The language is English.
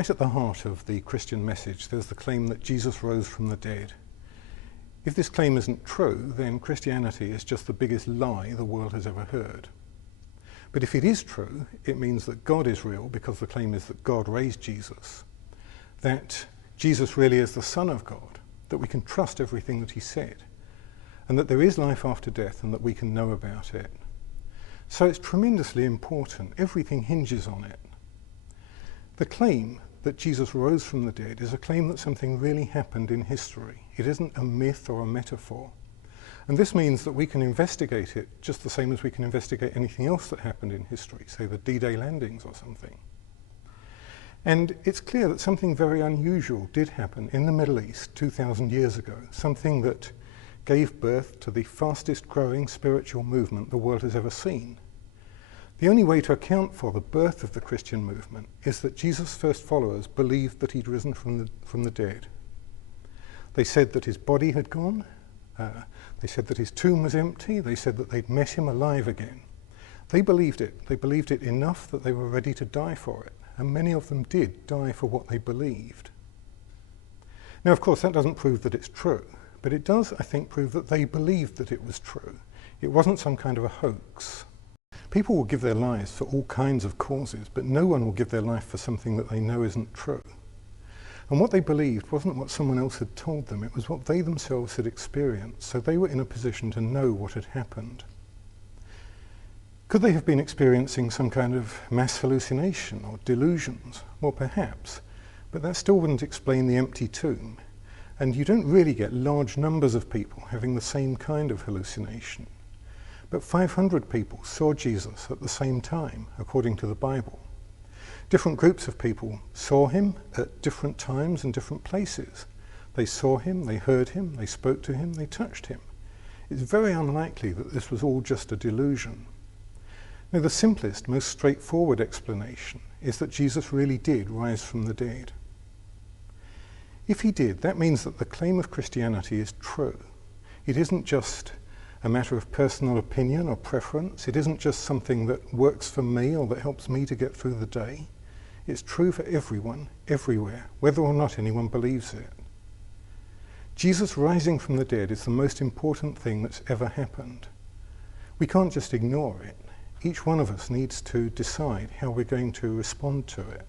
right at the heart of the Christian message, there's the claim that Jesus rose from the dead. If this claim isn't true, then Christianity is just the biggest lie the world has ever heard. But if it is true, it means that God is real, because the claim is that God raised Jesus, that Jesus really is the Son of God, that we can trust everything that he said, and that there is life after death and that we can know about it. So it's tremendously important. Everything hinges on it. The claim that Jesus rose from the dead is a claim that something really happened in history. It isn't a myth or a metaphor. And this means that we can investigate it just the same as we can investigate anything else that happened in history, say the D-Day landings or something. And it's clear that something very unusual did happen in the Middle East 2,000 years ago, something that gave birth to the fastest growing spiritual movement the world has ever seen. The only way to account for the birth of the Christian movement is that Jesus' first followers believed that he'd risen from the dead. They said that his body had gone. They said that his tomb was empty. They said that they'd met him alive again. They believed it. They believed it enough that they were ready to die for it. And many of them did die for what they believed. Now, of course, that doesn't prove that it's true. But it does, I think, prove that they believed that it was true. It wasn't some kind of a hoax. People will give their lives for all kinds of causes, but no one will give their life for something that they know isn't true. And what they believed wasn't what someone else had told them, it was what they themselves had experienced, so they were in a position to know what had happened. Could they have been experiencing some kind of mass hallucination or delusions? Well, perhaps, but that still wouldn't explain the empty tomb. And you don't really get large numbers of people having the same kind of hallucination. But 500 people saw Jesus at the same time, according to the Bible. Different groups of people saw him at different times and different places. They saw him, they heard him, they spoke to him, they touched him. It's very unlikely that this was all just a delusion. Now, the simplest, most straightforward explanation is that Jesus really did rise from the dead. If he did, that means that the claim of Christianity is true. It isn't just a matter of personal opinion or preference. It isn't just something that works for me or that helps me to get through the day. It's true for everyone, everywhere, whether or not anyone believes it. Jesus rising from the dead is the most important thing that's ever happened. We can't just ignore it. Each one of us needs to decide how we're going to respond to it.